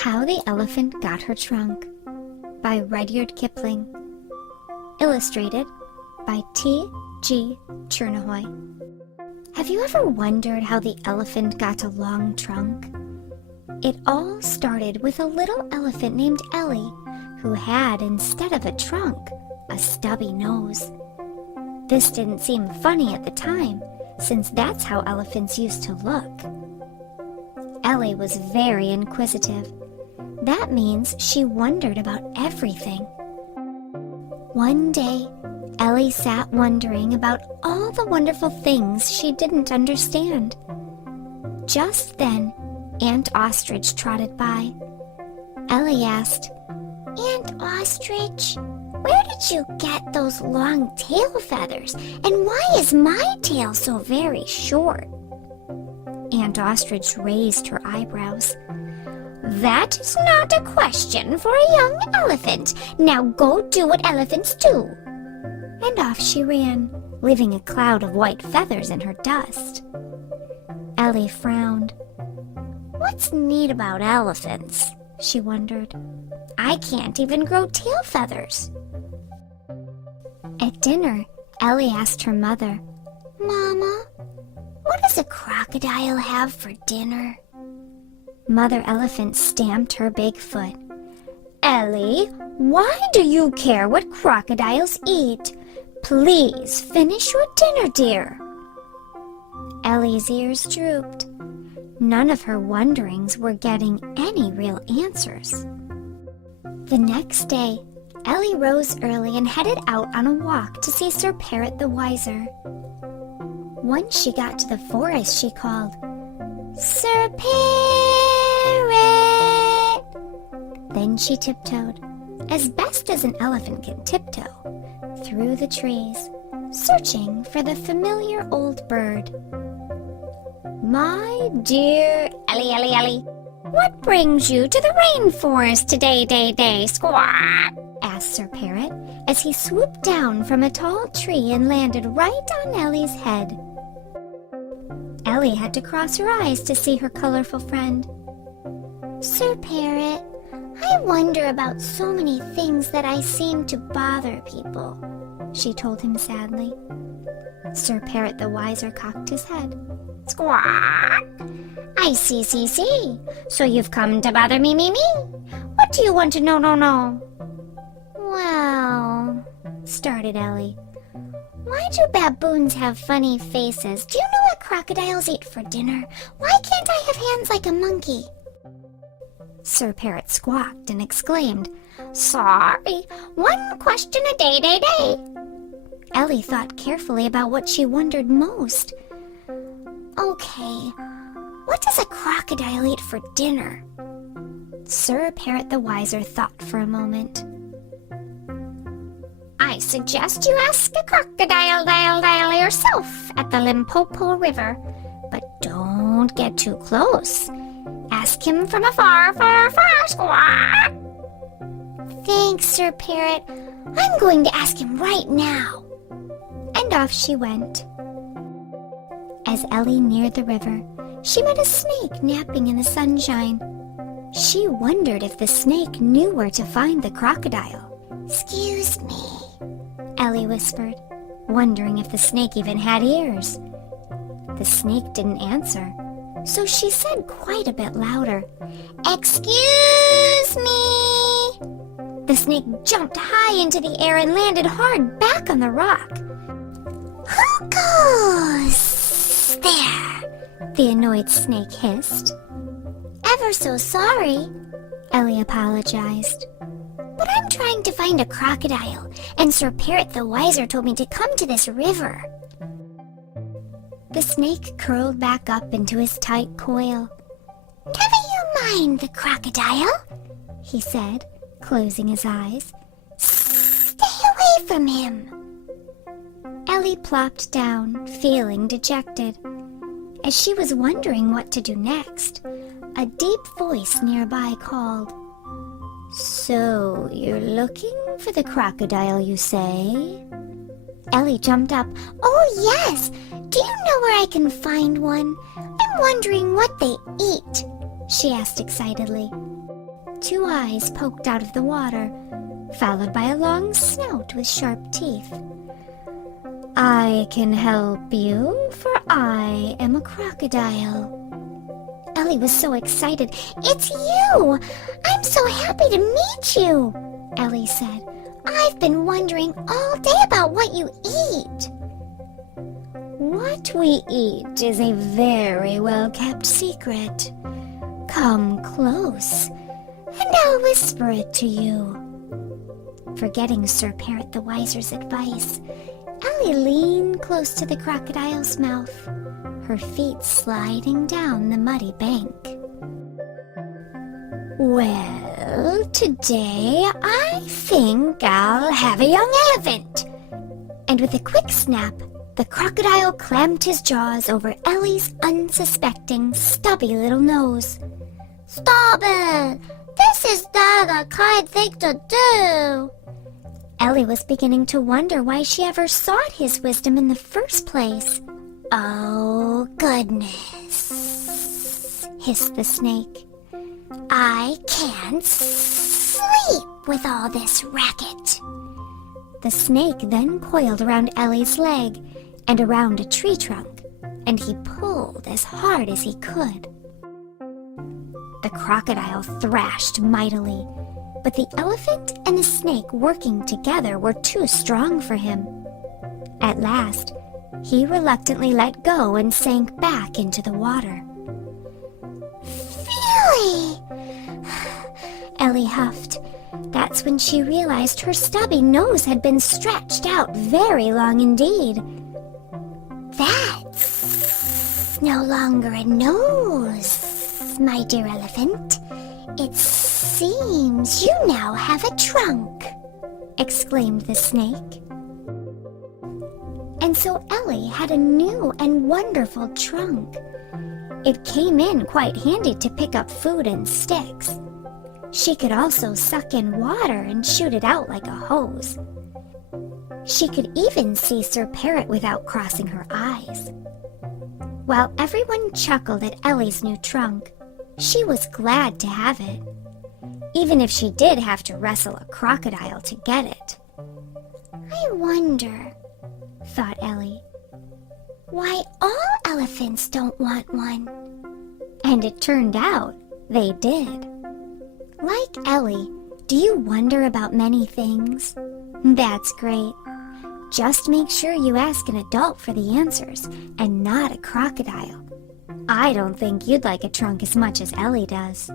How the Elephant Got Her Trunk by Rudyard Kipling. Illustrated by T.G. Chernahoy. Have you ever wondered how the elephant got a long trunk? It all started with a little elephant named Ellie, who had, instead of a trunk, a stubby nose. This didn't seem funny at the time, since that's how elephants used to look. Ellie was very inquisitive. That means she wondered about everything. One day, Ellie sat wondering about all the wonderful things she didn't understand. Just then, Aunt Ostrich trotted by. Ellie asked, "Aunt Ostrich, where did you get those long tail feathers, and why is my tail so very short?" Aunt Ostrich raised her eyebrows. "That is not a question for a young elephant. Now go do what elephants do." And off she ran, leaving a cloud of white feathers in her dust. Ellie frowned. "What's neat about elephants?" she wondered. "I can't even grow tail feathers." At dinner, Ellie asked her mother, "Mama, what does a crocodile have for dinner?" Mother Elephant stamped her big foot. "Ellie, why do you care what crocodiles eat? Please finish your dinner, dear." Ellie's ears drooped. None of her wonderings were getting any real answers. The next day, Ellie rose early and headed out on a walk to see Sir Parrot the Wiser. Once she got to the forest, she called, "Sir Parrot!" Then she tiptoed, as best as an elephant can tiptoe, through the trees, searching for the familiar old bird. "My dear Ellie, what brings you to the rainforest today, day, squawk?" asked Sir Parrot, as he swooped down from a tall tree and landed right on Ellie's head. Ellie had to cross her eyes to see her colorful friend. "Sir Parrot, I wonder about so many things that I seem to bother people," she told him sadly. Sir Parrot the Wiser cocked his head. "Squawk! I see. So you've come to bother me. What do you want to know, no? "Well," started Ellie, "why do baboons have funny faces? Do you know what crocodiles eat for dinner? Why can't I have hands like a monkey?" Sir Parrot squawked and exclaimed, "Sorry, one question a day. Ellie thought carefully about what she wondered most. "Okay, what does a crocodile eat for dinner?" Sir Parrot the Wiser thought for a moment. "I suggest you ask a crocodile yourself at the Limpopo River, but don't get too close. Ask him from afar, far, squawk." "Thanks, Sir Parrot. I'm going to ask him right now." And off she went. As Ellie neared the river, she met a snake napping in the sunshine. She wondered if the snake knew where to find the crocodile. "Excuse me," Ellie whispered, wondering if the snake even had ears. The snake didn't answer, so she said quite a bit louder, "Excuse me." The snake jumped high into the air and landed hard back on the rock. "Who goes there?" the annoyed snake hissed. "Ever so sorry," Ellie apologized. "But I'm trying to find a crocodile, and Sir Parrot the Wiser told me to come to this river." The snake curled back up into his tight coil. "Never you mind the crocodile," he said, closing his eyes. "Stay away from him." Ellie plopped down, feeling dejected. As she was wondering what to do next, a deep voice nearby called, "So you're looking for the crocodile, you say?" Ellie jumped up. "Oh, yes! Do you know where I can find one? I'm wondering what they eat," she asked excitedly. 2 eyes poked out of the water, followed by a long snout with sharp teeth. "I can help you, for I am a crocodile." Ellie was so excited. "It's you! I'm so happy to meet you," Ellie said. "I've been wondering all day about what you eat." "What we eat is a very well-kept secret. Come close, and I'll whisper it to you." Forgetting Sir Parrot the Wiser's advice, Ellie leaned close to the crocodile's mouth, her feet sliding down the muddy bank. "Well, today I think I'll have a young elephant." And with a quick snap, the crocodile clamped his jaws over Ellie's unsuspecting, stubby little nose. "Stop it! This is not a kind thing to do." Ellie was beginning to wonder why she ever sought his wisdom in the first place. "Oh, goodness," hissed the snake. "I can't sleep with all this racket." The snake then coiled around Ellie's leg and around a tree trunk, and he pulled as hard as he could. The crocodile thrashed mightily, but the elephant and the snake working together were too strong for him. At last, he reluctantly let go and sank back into the water. "Phew!" Ellie huffed. That's when she realized her stubby nose had been stretched out very long indeed. "That's no longer a nose, my dear elephant. It seems you now have a trunk," exclaimed the snake. And so Ellie had a new and wonderful trunk. It came in quite handy to pick up food and sticks. She could also suck in water and shoot it out like a hose. She could even see Sir Parrot without crossing her eyes. While everyone chuckled at Ellie's new trunk, she was glad to have it, even if she did have to wrestle a crocodile to get it. "I wonder," thought Ellie, "why all elephants don't want one." And it turned out they did. Like Ellie, do you wonder about many things? That's great. Just make sure you ask an adult for the answers and not a crocodile. I don't think you'd like a trunk as much as Ellie does.